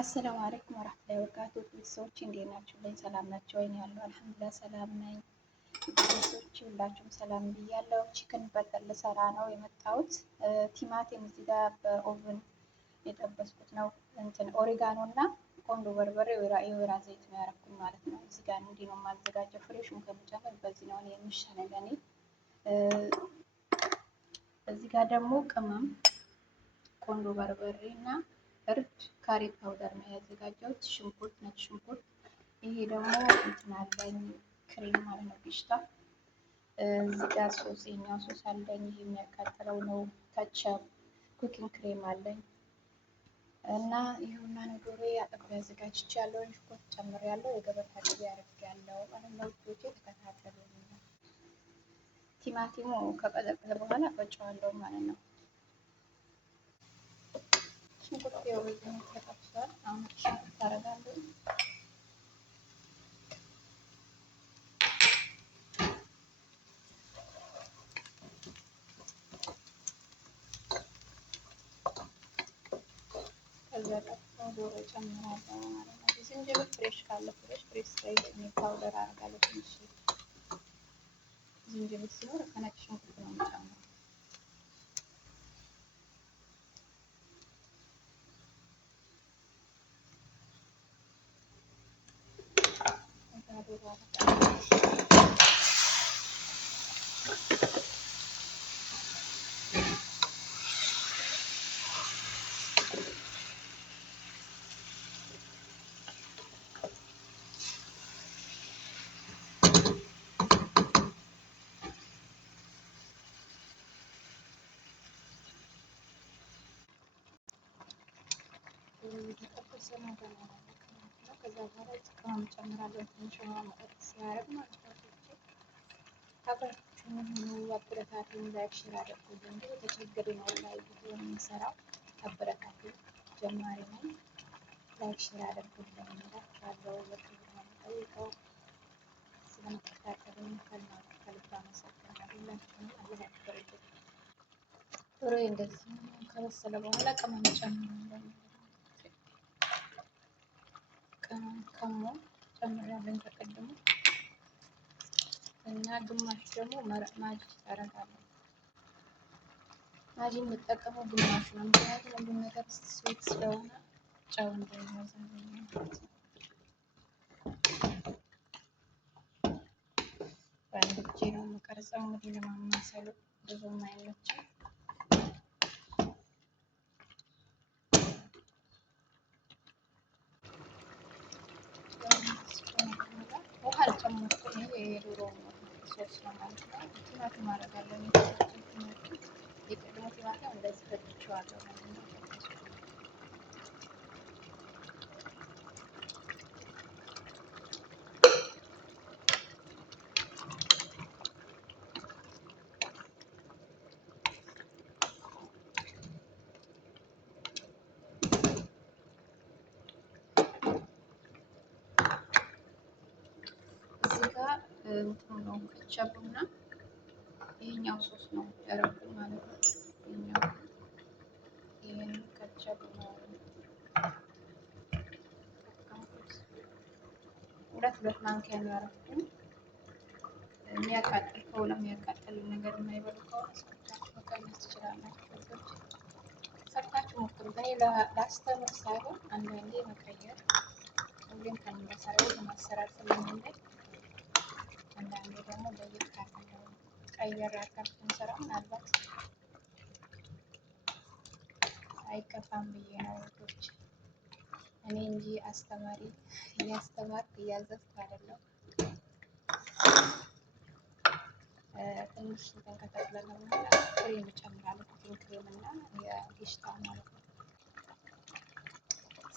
አሰላሙ አለይኩም ወራህመቱላሂ ወበረካቱህ። ቤተሰቦች እንዴት ናችሁ? ላይ ሰላም ናቸው ወይ? ያለው አልሐምዱሊላህ ሰላም ነኝ። ቤተሰቦች ሁላችሁም ሰላም ብያለሁ። ቺክን በርገር ልሰራ ነው የመጣሁት። ቲማቲም እዚህ ጋር በኦቭን የጠበስኩት ነው። ኦሪጋኖ እና ቆንጆ በርበሬ የወይራ ዘይት ነው ያደረኩት ማለት ነው። እዚህ ጋር እንዲህ ነው የማዘጋጀው። ፍሬሹን ከምጨምር በዚህ ነው የሚሻለው ለኔ። እዚህ ጋር ደግሞ ቅመም ቆንጆ በርበሬ እና እርድ ካሪ ፓውደር ነው ያዘጋጀሁት። ሽንኩርት፣ ነጭ ሽንኩርት። ይሄ ደግሞ እንትን አለኝ ክሬም ማለት ነው ፒስታ። እዚህ ጋር ሶስ፣ የኛው ሶስ አለኝ። ይሄ የሚያቃጥለው ነው። ካቻፕ፣ ኩኪንግ ክሬም አለኝ እና ይሄውና ነው ዶሮ አጥቤ አዘጋጅቻለሁ። ሽንኩርት ጨምሬያለሁ። የገበታ ቅቤ አድርጌያለሁ ማለት ነው። ልጆቼ ተከታተሉ። ቲማቲሙ ከቀዘቀዘ በኋላ ፈጨዋለሁ ማለት ነው። ሽንኩርት የወይዘን ተጠብሷል። አሁን ሽንኩርት አደርጋለሁ። ከዛ ደግሞ ዶሮ ጨምራለሁ ማለት ነው። ዝንጅብል ፍሬሽ ካለ ፍሬሽ ፓውደር አደርጋለሁ። ትንሽ ዝንጅብል ሲኖር ከነጭ ሽንኩርት ነው የምጨምረው። የተጠበሰ ነገር ነው። ከዛ በኋላ ቅመም ጨምራለሁ። ትንሽ ውሃ መጠጥ ሲያደርግ ማለት ነው። አብራችሁን ሆኑ። አበረታቱኝ። ላይክ ሼር አድርጉልኝ። የተቸገረ ነው ላይ ቪዲዮ የምሰራው። አበረታቱኝ። ጀማሪ ነኝ። ላይክ ሼር አድርጉልኝ እላችኋለሁ። በክብር ነው የምጠይቀው። ስለምትከታተሉኝ ከልብ አመሰግናለሁ። ሁላችሁንም አላህ ያክብርልኝ። ዶሮዬ እንደዚህ ከበሰለ በኋላ ቅመም ጨምራለሁ። ከሙን ጨምራለሁ ተቀድሞ እና ግማሽ ደግሞ ማጂ አደርጋለሁ። ማጂ የምጠቀመው ግማሽ ነው። ምክንያቱም ሁሉም ነገር ስዊት ስለሆነ ጨው እንዳይበዛ በአንድ እጄ ነው የምቀርጸው። እንግዲህ ለማማሰሉ ብዙም አይመችም። ውሃ አልጨመርኩም። ይሄ የዶሮ ሶስ ነው ማለት ነው። ቲማቲም አደርጋለሁ። የቀድሞ ቲማቲም እንደዚህ ፈጭቼዋለሁ ማለት ነው። እንትኑ ነው ከቻቡና ይሄኛው ሶስ ነው ያደረኩት ማለት ነው። ይሄን ከቻቡ ነው ሁለት ማንኪያ ነው ያደረኩት። የሚያቃጥል ከሆነ የሚያቃጥል ነገር የማይበሉ ከሆነ ሰርታችሁ መቀነስ ትችላላችሁ። ሰርታችሁ ሞክሩት። እኔ ላስተምር ሳይሆን አንዳንዴ መቀየር ሁሌም ከምንሰራው ለማሰራት ስለምንል አንዳንዴ ደግሞ ለየት ካለ ቀየር አድርጋችሁ ስንሰራ ምናልባት አይከፋም ብዬ ነው ውዶች። እኔ እንጂ አስተማሪ እያስተማርኩ እያዘዝኩ አይደለም። ትንሽ እንትን ከተብለለ በኋላ ክሬም እጨምራለሁ። ኩኪንግ ክሬም እና የፒስታ ማለት ነው።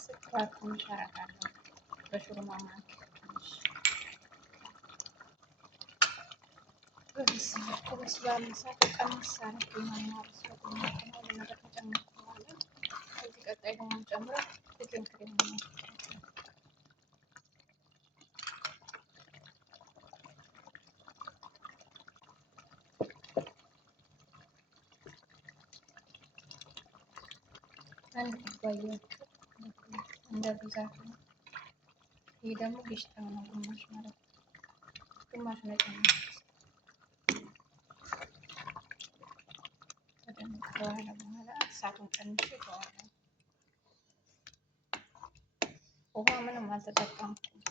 ስኳር ትንሽ አደርጋለሁ በሹርማ ማንኪያ ትንሽ። በስሏል። እሳቱ ቀንስ አድርጌ ነው የማበስለው። ሁሉ ነገር ከጨመርኩ በኋላ ከዚህ ቀጣይ ደግሞ የምጨምረው ኩኪንግ ክሬም ነው። አንድ ኩባያ እንደ ብዛቱ ነው። ይህ ደግሞ ግሽጣ ነው፣ ግማሽ ማለት ነው። ግማሽ ነው የጨመርኩት። በደንብ ከተዋሃደ በኋላ እሳቱን ቀንሼ እተዋለሁ። ውሃ ምንም አልተጠቀምኩም።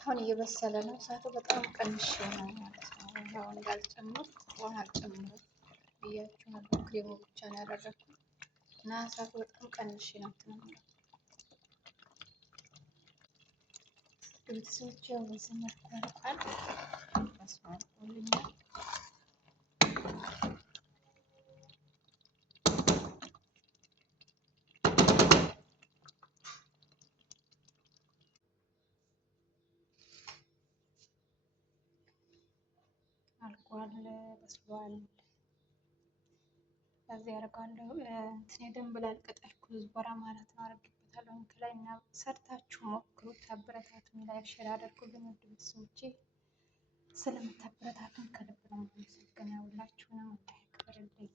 አሁን እየበሰለ ነው። እሳቱ በጣም ቀንሼ ነው ማለት ነው። ውሃውን እንዳልጨምር ውሃ አልጨምርም ብያችኋለሁ። ክሬሙ ብቻ ነው ያደረኩት እና እሳቱ በጣም ቀንሼ ነው እንትን የምለው። ቤተሰቦቼ ያው በዚህ መልኩ ያልቃል። ተስፋ አድርጎልኛል። አልቋል፣ በስሏል። ከዚህ አደርጋለሁ እንትን የድንብላል ቅጠል ኩዝበራ ማለት ነው አደርግበታለሁ ከላይ እና ሰርታችሁ ሞክሩት። ታበረታቱኝ፣ ላይክ ሼር አድርጉልኝ። ውድ ቤተሰቦቼ ስለምታበረታቱኝ ከልብ ነው የማመሰግነው። ሁላችሁንም እንዳያክብርልኝ